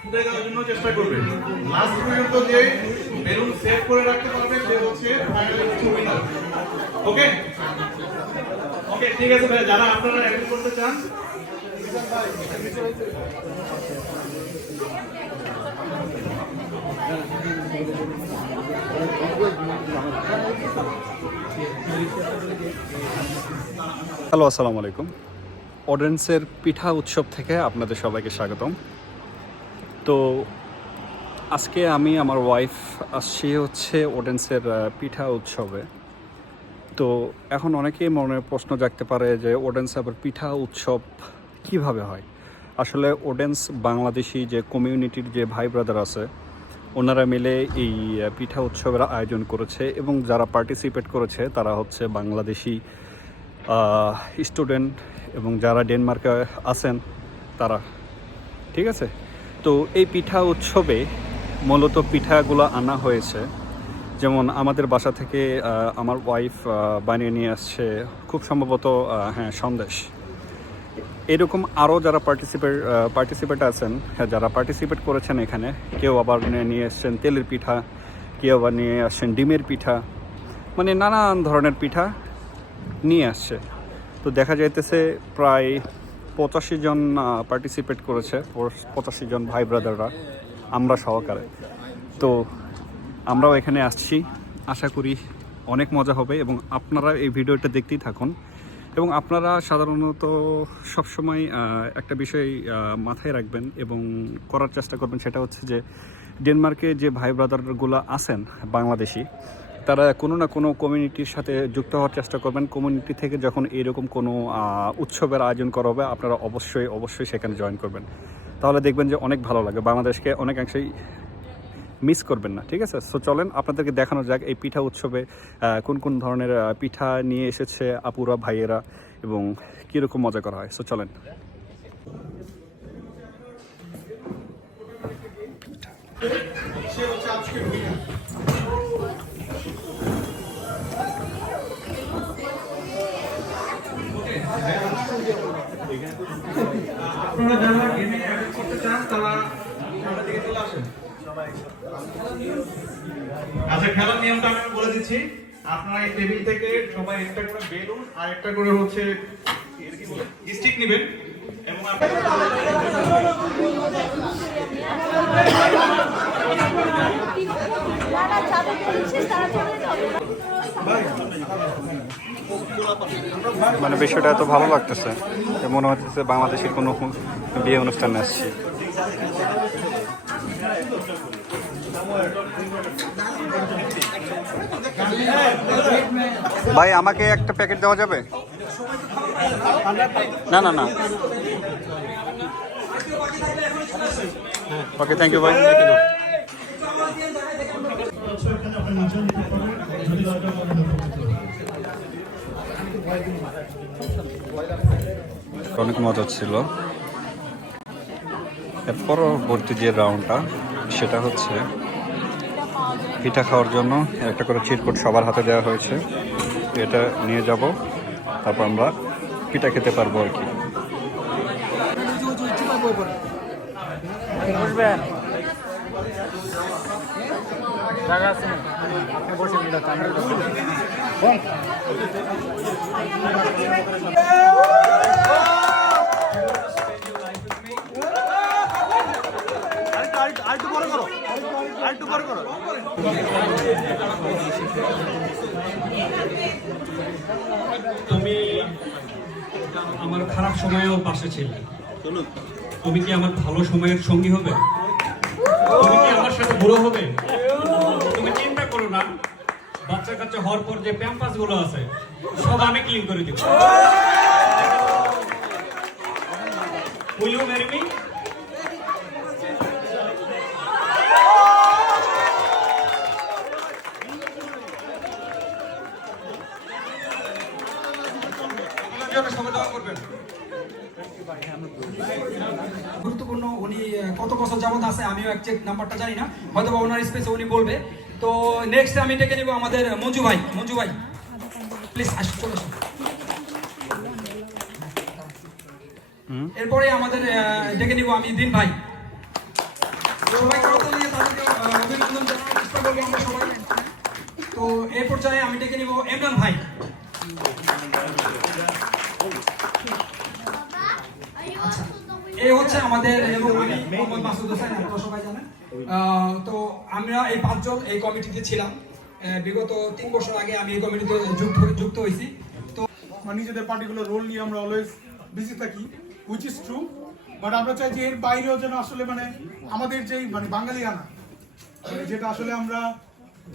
ফুটে দেওয়ার জন্য চেষ্টা করবে। লাস্ট পর্যন্ত যে বেলুন সেভ করে রাখতে পারবে, সে হচ্ছে উইনার ওকে ওকে ঠিক আছে ভাই যারা আপনারা অ্যাগ্রি করতে চান। হ্যালো আসসালামু আলাইকুম। অডেন্সের পিঠা উৎসব থেকে আপনাদের সবাইকে স্বাগতম। তো আজকে আমি আমার ওয়াইফ আসছি হচ্ছে ওডেন্সের পিঠা উৎসবে। তো এখন অনেকেই মনে প্রশ্ন জাগতে পারে যে ওডেন্স আবার পিঠা উৎসব কীভাবে হয়? আসলে ওডেন্স বাংলাদেশি যে কমিউনিটির যে ভাই ব্রাদার আছে, ওনারা মিলে এই পিঠা উৎসবের আয়োজন করেছে এবং যারা পার্টিসিপেট করেছে তারা হচ্ছে বাংলাদেশি স্টুডেন্ট এবং যারা ডেনমার্কে আছেন তারা। ঠিক আছে? তো এই পিঠা উৎসবে মূলত পিঠাগুলো আনা হয়েছে। যেমন আমাদের বাসা থেকে আমার ওয়াইফ বানিয়ে নিয়ে আসছে খুব সম্ভবত হ্যাঁ সন্দেশ। এরকম আরও যারা পার্টিসিপেট পার্টিসিপেট আছেন হ্যাঁ যারা পার্টিসিপেট করেছেন এখানে, কেউ আবার নিয়ে- এসছেন তেলের পিঠা, কেউ আবার নিয়ে আসছেন ডিমের পিঠা মানে নানান ধরনের পিঠা নিয়ে আসছে। তো দেখা যাইতেছে প্রায় পঁচাশি জন পার্টিসিপেট করেছে পঁচ- পঁচাশি জন ভাই ব্রাদাররা, আমরা সহকারে। তো আমরাও এখানে আসছি। আশা করি অনেক মজা হবে এবং আপনারা এই ভিডিওটা দেখতেই থাকুন। এবং আপনারা সাধারণত সবসময় একটা বিষয় মাথায় রাখবেন এবং করার চেষ্টা করবেন সেটা হচ্ছে যে ডেনমার্কে যে ভাই ব্রাদারগুলো আছেন, বাংলাদেশি তারা কোনো না কোনো কমিউনিটির সাথে যুক্ত হওয়ার চেষ্টা করবেন। কমিউনিটি থেকে যখন এরকম কোনো উৎসবের আয়োজন করা হবে, আপনারা অবশ্যই অবশ্যই সেখানে জয়েন করবেন। তাহলে দেখবেন যে অনেক ভালো লাগে। বাংলাদেশকে অনেকাংশেই মিস করবেন না, ঠিক আছে? সো চলেন, আপনাদেরকে দেখানো যাক এই পিঠা উৎসবে কোন কোন ধরনের পিঠা নিয়ে এসেছে আপুরা, ভাইয়েরা এবং কীরকম মজা করা হয়। সো চলেন। সে হচ্ছে আজকে উইনার আপনারা যারা গেমে অ্যাড করতে চান তারা সামনের দিকে চলে আসেন আচ্ছা খেলার নিয়মটা আমি বলে দিচ্ছি। আপনারা এই টেবিল থেকে সবাই একটা করে বেলুন আর একটা করে হচ্ছে স্টিক নেবেন। এবং মানে বিষয়টা এত ভালো লাগতেছে মনে হচ্ছে বাংলাদেশের কোনো বিয়ে অনুষ্ঠানে আসছি। ভাই, আমাকে একটা প্যাকেট দেওয়া যাবে? না না না। ওকে থ্যাংক ইউ ভাই। অনেক মজা ছিল। পরবর্তী যে রাউন্ডটা সেটা হচ্ছে পিঠা খাওয়ার জন্য একটা করে চিরকুট সবার হাতে দেওয়া হয়েছে। এটা নিয়ে যাব, তারপর আমরা পিঠা খেতে পারব আর কি। বসে নিলে তুমি আমার খারাপ সময়েও পাশে ছিলে। তুমি কি আমার ভালো সময়ের সঙ্গী হবে? তুমি কি আমার সাথে বুড়ো হবে? তুমি চিন্তা করো না। বাচ্চা কাচ্চা হওয়ার পর যে প্যাম্পাসগুলো আছে সব আমি ক্লিন করে দিব। Will you marry me? এগুলোর জন্য সবাই দোয়া করবেন গুরুত্বপূর্ণ, উনি কত বছর যাবত আছে আমিও একচেক নাম্বারটা জানি না। হয়তো বা ওনার স্পেসে উনি বলবে। তো নেক্সট আমি ডেকে নেব আমাদের মঞ্জু ভাই। মঞ্জু ভাই প্লিজ আসুন, চলে এরপরে আমাদের ডেকে নিব আমি দিন ভাই। তো এই পর্যায়ে আমি ডেকে নিব ইমরান ভাই। এই হচ্ছে আমাদের এবং মোহাম্মদ মাসুদ হোসেন আপনারা সবাই জানেন। তো আমরা এই পাঁচজন এই কমিটিতে ছিলাম। বিগত তিন বছর আগে আমি এই কমিটিতে যুক্ত যুক্ত হয়েছি। তো নিজেদের পার্টিকুলার রোল নিয়ে আমরা অলওয়েজ বিজি থাকি হুইচ ইজ ট্রু বাট আমরা চাই যে এর বাইরেও যেন আসলে মানে আমাদের যেই মানে বাঙালিয়ানা মানে যেটা আসলে আমরা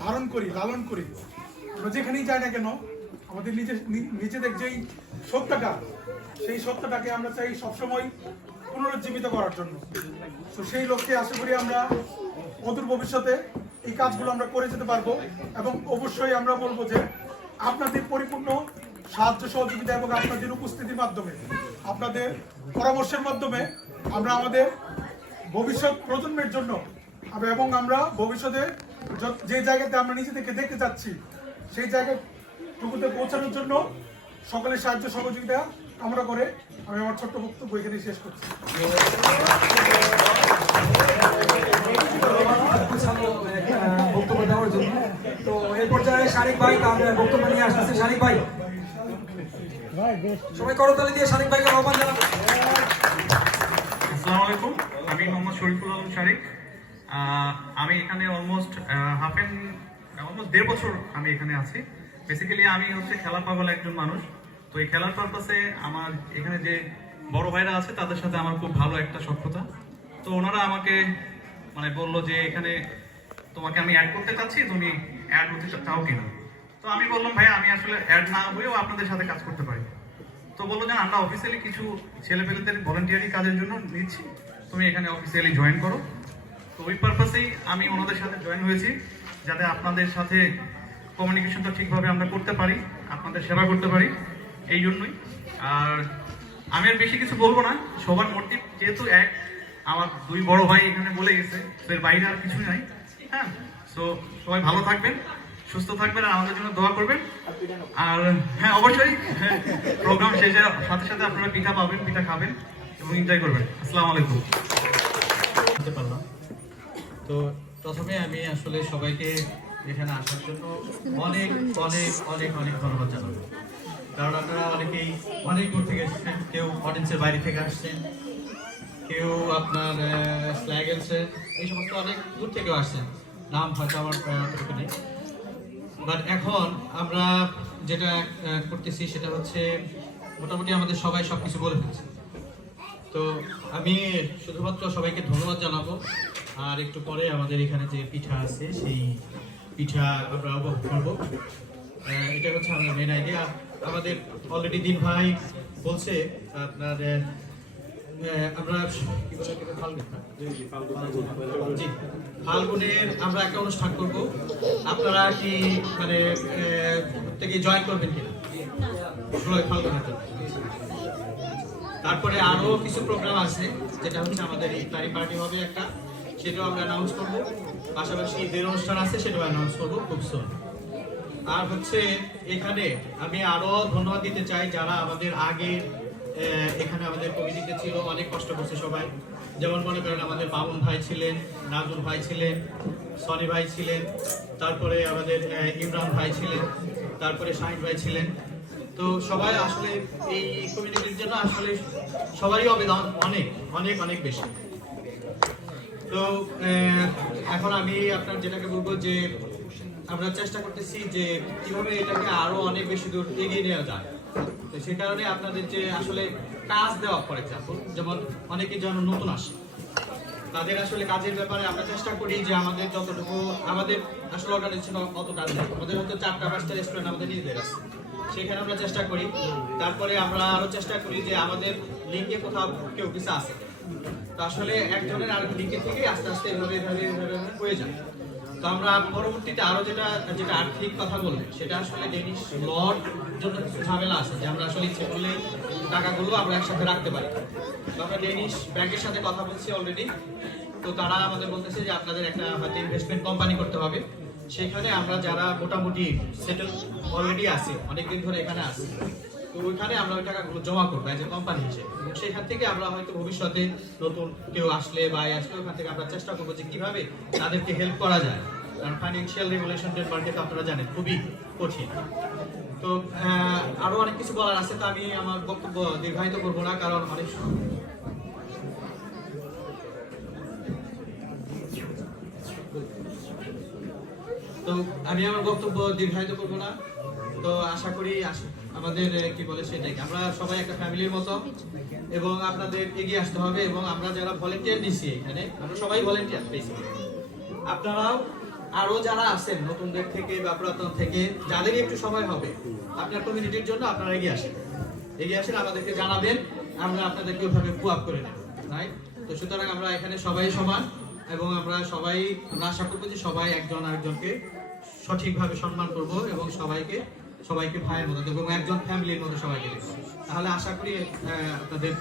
ধারণ করি, লালন করি। আমরা যেখানেই যাই না কেন, আমাদের নিজের নিজেদের যেই সত্যটা, সেই সত্যটাকে আমরা চাই সবসময় পুনরুজ্জীবিত করার জন্য। তো সেই লক্ষ্যে আশা করি আমরা অদূর ভবিষ্যতে এই কাজগুলো আমরা করে যেতে পারব এবং অবশ্যই আমরা বলব যে আপনাদের পরিপূর্ণ সাহায্য সহযোগিতা এবং আপনাদের উপস্থিতির মাধ্যমে, আপনাদের পরামর্শের মাধ্যমে আমরা আমাদের ভবিষ্যৎ প্রজন্মের জন্য এবং আমরা ভবিষ্যতে য- জায়গাতে আমরা নিজেদেরকে দেখতে চাচ্ছি, সেই জায়গাটুকুতে পৌঁছানোর জন্য সকলের সাহায্য সহযোগিতা কামনা করে আমি আমার ছোট্ট বক্তব্য এখানে শেষ করছি। বক্তব্য দেওয়ার জন্য। তো এই পর্যায়ে শারিক ভাই তার বক্তব্য নিয়ে আসতেছে। শারিক ভাই সবাই করতালি দিয়ে শারিক ভাইকে আহ্বান জানাব। আসসালামু আলাইকুম আমি মোহাম্মদ শরীফুল আলম শারিক। আমি এখানে অলমোস্ট হাফ এন অলমোস্ট দেড় বছর আমি এখানে আছি। বেসিক্যালি আমি হচ্ছে খেলা পাগল একজন মানুষ। তো এই খেলার পারপাসে আমার এখানে যে বড় ভাইরা আছে, তাদের সাথে আমার খুব ভালো একটা সক্ষতা তো ওনারা আমাকে মানে বলল যে, এখানে তোমাকে আমি অ্যাড করতে চাচ্ছি, তুমি অ্যাড হতে চাও কিনা? তো আমি বললাম ভাই আমি আসলে অ্যাড না হয়েও আপনাদের সাথে কাজ করতে পারি। তো বলল যে আমরা অফিসিয়ালি কিছু ছেলেপেলেদের ভলেন্টিয়ারি কাজের জন্য নিচ্ছি। তুমি এখানে অফিসিয়ালি জয়েন করো। তো ওই পারপাসেই আমি ওনাদের সাথে জয়েন হয়েছি, যাতে আপনাদের সাথে কমিউনিকেশনটা ঠিকভাবে আমরা করতে পারি, আপনাদের সেবা করতে পারি। এই জন্যই। আর আমি আর বেশি কিছু বলব না। সবার মোটিভ যেহেতু এক, আমার দুই বড় ভাই এখানে বলে গেছে, তো এর বাইরে আর কিছু নাই। হ্যাঁ সো সবাই ভালো থাকবেন, সুস্থ থাকবেন, আর আমাদের জন্য দোয়া করবেন। আর হ্যাঁ অবশ্যই প্রোগ্রাম শেষে সাথে সাথে আপনারা পিঠা পাবেন, পিঠা খাবেন এবং এনজয় করবেন। আসসালামু আলাইকুম। পারলাম। তো প্রথমে আমি আসলে সবাইকে এখানে আসার জন্য অনেক অনেক অনেক অনেক ধন্যবাদ জানাব। কারণ আপনারা অনেকেই অনেক দূর থেকে এসেছেন। কেউ অডিয়েন্সের বাইরে থেকে আসছেন, কেউ আপনার স্ল্যাগেলসে এই সমস্ত অনেক দূর থেকেও আসছেন। নাম হয়তো আমার নেই। বাট এখন আমরা যেটা করতেছি সেটা হচ্ছে মোটামুটি আমাদের সবাই সব কিছু বলে ফেলছে। তো আমি শুধুমাত্র সবাইকে ধন্যবাদ জানাব। আর একটু পরে আমাদের এখানে যে পিঠা আছে, সেই পিঠা আমরা উপভোগ করব। এটা হচ্ছে আমাদের মেন আইডিয়া আমাদের অলরেডি দিন ভাই বলছে আপনার আমরা ফাল্গুনের আমরা একটা অনুষ্ঠান করব। আপনারা কি মানে প্রত্যেকে জয়েন করবেন কিনা? ষোলোই ফাল্গুনের তারপরে আরও কিছু প্রোগ্রাম আছে যেটা হচ্ছে আমাদের ইফতারি পার্টি হবে একটা। সেটাও আমরা অ্যানাউন্স করব। পাশাপাশি ঈদের অনুষ্ঠান আছে সেটাও অ্যানাউন্স করব খুব সোন আর হচ্ছে এখানে আমি আরও ধন্যবাদ দিতে চাই যারা আমাদের আগে এখানে আমাদের কমিটিতে ছিল, অনেক কষ্ট করছে সবাই। যেমন মনে করেন আমাদের মামুন ভাই ছিলেন নাজুল ভাই ছিলেন, সনি ভাই ছিলেন, তারপরে আমাদের ইমরান ভাই ছিলেন, তারপরে শাহিন ভাই ছিলেন। তো সবাই আসলে এই কমিউনিটির জন্য আসলে সবারই অবদান অনেক অনেক অনেক বেশি। তো এখন আমি আপনার যেটাকে বলব যে আমরা চেষ্টা করতেছি যে কীভাবে এটাকে আরও অনেক বেশি দূর এগিয়ে নেওয়া যায়। তো সে কারণে আপনাদের যে আসলে কাজ দেওয়া ফর এক্সাম্পল যেমন অনেকে যেন নতুন আসে, তাদের আসলে কাজের ব্যাপারে আমরা চেষ্টা করি যে আমাদের যতটুকু, আমাদের আসলে অর্গানাইজেশন অত কাজ নেই আমাদের হয়তো চারটা পাঁচটা রেস্টুরেন্ট আমাদের নিজেদের আছে। সেখানে আমরা চেষ্টা করি। তারপরে আমরা আরও চেষ্টা করি যে আমাদের লিঙ্কে কোথাও কেউ কিছু আছে তো আসলে একজনের আর লিঙ্কে থেকে আস্তে আস্তে এভাবে এভাবে এভাবে হয়ে যায়। তো আমরা পরবর্তীতে আরও যেটা যেটা আর্থিক কথা বললেন, সেটা আসলে ডেনিশ লর জন্য ঝামেলা আছে, যে আমরা আসলে ইচ্ছে করলে টাকাগুলো আমরা একসাথে রাখতে পারি। তো আমরা ডেনিশ ব্যাংকের সাথে কথা বলছি অলরেডি তো তারা আমাদের বলতেছে যে আপনাদের একটা হয়তো ইনভেস্টমেন্ট কোম্পানি করতে হবে। সেখানে আমরা যারা মোটামুটি সেটেল অলরেডি আছি, অনেকদিন ধরে এখানে আছি তো ওইখানে আমরা ওই টাকাগুলো জমা করব এজ এ কোম্পানি হিসেবে। সেখান থেকে আমরা হয়তো ভবিষ্যতে নতুন কেউ আসলে বা আসলে ওখান থেকে আমরা চেষ্টা করব যে কীভাবে তাদেরকে হেল্প করা যায়। কারণ ফাইন্যান্সিয়াল রেগুলেশন ডেনমার্কে তো আপনারা জানেন খুবই কঠিন। তো আহ, আরও অনেক কিছু বলার আছে তো আমি আমার বক্তব্য দীর্ঘায়িত করব না কারণ অনেক তো আমি আমার বক্তব্য দীর্ঘায়িত করব না। তো আশা করি আস- আমাদের কি বলে সেটাই আমরা সবাই একটা ফ্যামিলির মতো এবং আপনাদের এগিয়ে আসতে হবে এবং আমরা যারা ভলেন্টিয়ার দিচ্ছি এখানে, আমরা সবাই ভলেন্টিয়ার বেসিক্যালি আপনারাও আরও যারা আছেন নতুনদের থেকে বা পুরাতন থেকে, যাদের একটু সময় হবে, আপনার কমিউনিটির জন্য আপনারা এগিয়ে আসেন। এগিয়ে আসেন, আমাদেরকে জানাবেন, আমরা আপনাদেরকে ওইভাবে কোয়াপ করে নেব রাইট তো সুতরাং আমরা এখানে সবাই সমান এবং আমরা সবাই, আমরা আশা করব যে সবাই একজন আরেকজনকে সঠিকভাবে সম্মান করব এবং সবাইকে সবাইকে ভাইয়ের মতো দেখব এবং একজন ফ্যামিলির মতো সবাইকে দেখব। তাহলে আশা করি আপনাদের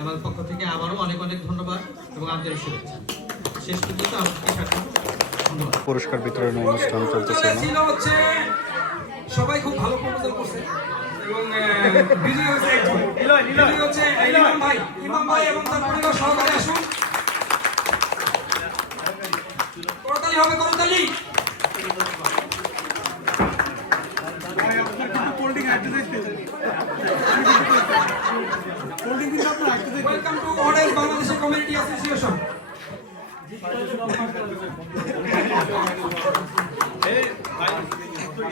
আমার পক্ষ থেকে আবারও অনেক অনেক ধন্যবাদ এবং আন্তরিক শুভেচ্ছা। শেষ পর্যন্ত আমাকে ধন্যবাদ। পুরস্কার বিতরণ অনুষ্ঠান চলতেছে হচ্ছে সবাই খুব ভালো প্রপোজাল করছে এবং বিজয়ী হয়েছে একজন। বিজয়ী হচ্ছে ইমাম ভাই। ইমাম ভাই এবং তার পরিবার সহকারে আসুন। করতালি হবে করতালি। ওয়েলকাম টু বাংলাদেশের কমিউনিটি অ্যাসোসিয়েশন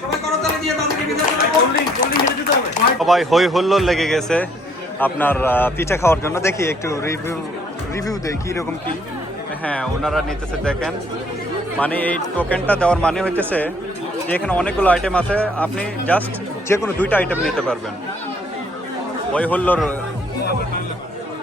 সবাই দিয়ে হই হুল্লোড় লেগে গেছে আপনার পিঠা খাওয়ার জন্য। দেখি একটু রিভিউ রিভিউ দেই কীরকম কি। হ্যাঁ ওনারা নিতেছে, দেখেন। মানে এই টোকেনটা দেওয়ার মানে হইতেছে যে এখানে অনেকগুলো আইটেম আছে, আপনি জাস্ট যে কোনো দুইটা আইটেম নিতে পারবেন। হই হুল্লোড়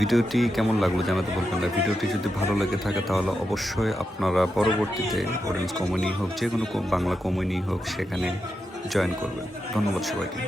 ভিডিওটি কেমন লাগল জানাতে বলবেন না। ভিডিওটি যদি ভালো লাগে থাকে তাহলে অবশ্যই আপনারা পরবর্তীতে অরেঞ্জ কমিউনি হোক যে কোনো বাংলা কমিউনি হোক, সেখানে জয়েন করবেন। ধন্যবাদ সবাইকে।